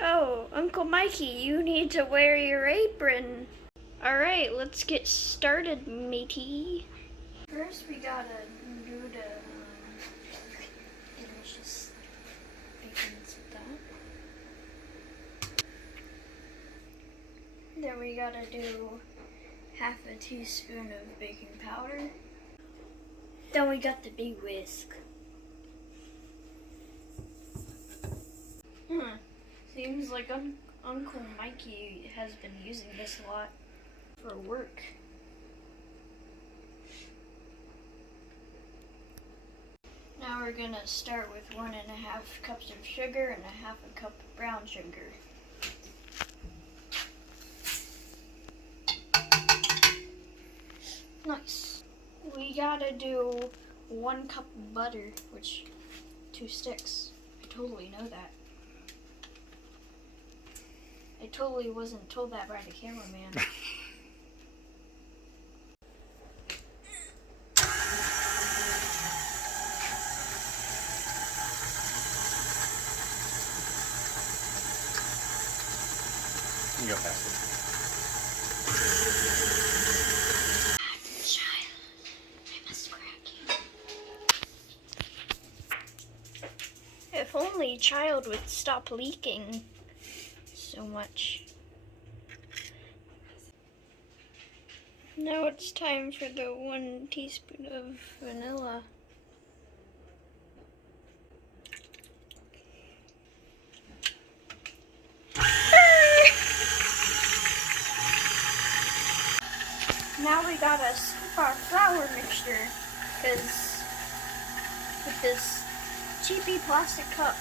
Oh, Uncle Mikey, you need to wear your apron. Alright, let's get started, matey. First, we gotta do the delicious bacons with that. Then we gotta do half a teaspoon of baking powder. Then we got the big whisk. Seems like Uncle Mikey has been using this a lot for work. Now we're gonna start with 1.5 cups of sugar and 1/2 cup of brown sugar. Nice. We gotta do 1 cup of butter, which 2 sticks. I totally know that. I totally wasn't told that by the cameraman. You can go past it. Child, I must crack you. If only child would stop leaking so much. Now it's time for the 1 teaspoon of vanilla. Now we gotta scoop our flour mixture, because with this cheapy plastic cup.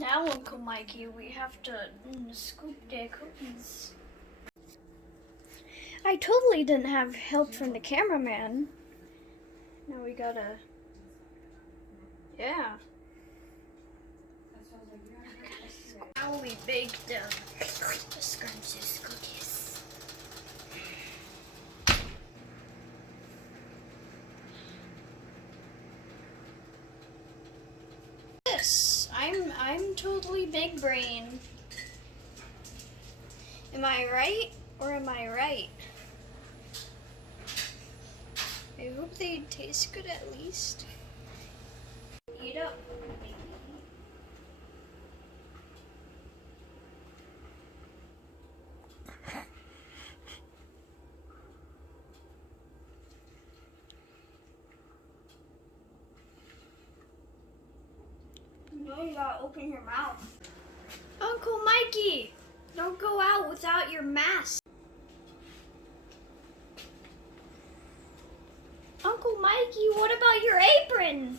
Now, Uncle Mikey, we have to scoop the cookies. I totally didn't have help from the cameraman. Now we gotta, yeah. Now we bake the scrumptious cookies. Yes, I'm totally big brain. Am I right or am I right? I hope they taste good at least. Eat up. No, you gotta open your mouth. Uncle Mikey, don't go out without your mask. Uncle Mikey, what about your apron?